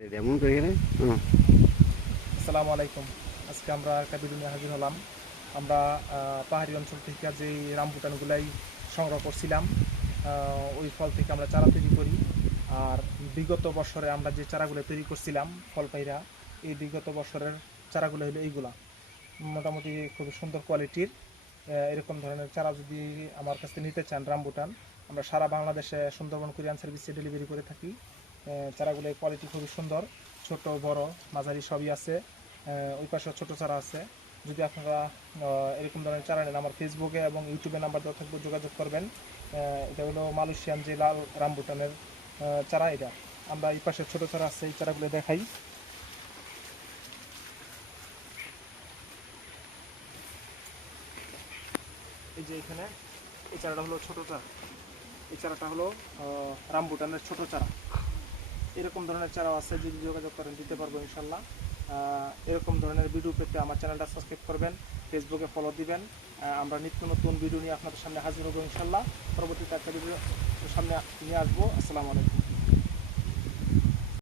এমন করে গেলে আসসালামু আলাইকুম। আজকে আমরা একটা ভিডিও নিয়ে হাজির হলাম। আমরা পাহাড়ি অঞ্চল থেকে যেই রামবুটানগুলাই সংগ্রহ করছিলাম, ওই ফল থেকে আমরা চারা তৈরি করি। আর বিগত বছরে আমরা যে চারাগুলো তৈরি করছিলাম ফল পাইরা, এই বিগত বছরের চারাগুলো হলো এইগুলা, মোটামুটি খুব সুন্দর কোয়ালিটির। এরকম ধরনের চারা যদি আমার কাছ থেকে নিতে চান রামবুটান, আমরা সারা বাংলাদেশে সুন্দরবন কুরিয়ান সার্ভিসে ডেলিভারি করে থাকি। চারাগুলোর কোয়ালিটি খুবই সুন্দর, ছোট বড় মাঝারি সবই আছে। ওই পাশে ছোট চারা আছে। যদি আপনারা এরকম ধরনের চারা নেন, আমার ফেসবুকে এবং ইউটিউবে নাম্বার দেওয়া থাকবে, যোগাযোগ করবেন। এটা হলো মালয়েশিয়ান যে লাল রামবুটানের চারা। এটা আমরা এই পাশে ছোট চারা আছে, এই চারাগুলো দেখাই। এই যে এখানে এই চারাটা হলো ছোট চারা, এই চারাটা হলো রামবুটানের ছোট চারা। এরকম ধরনের চারাও আছে, যদি যোগাযোগ করেন দিতে পারবো ইনশাল্লাহ। এরকম ধরনের ভিডিও পেতে আমার চ্যানেলটা সাবস্ক্রাইব করবেন, ফেসবুকে ফলো দিবেন। আমরা নিত্য নতুন ভিডিও নিয়ে আপনাদের সামনে হাজির হবো ইনশাল্লাহ। পরবর্তীতে একটা ভিডিও সামনে নিয়ে আসবো। আসসালামু আলাইকুম।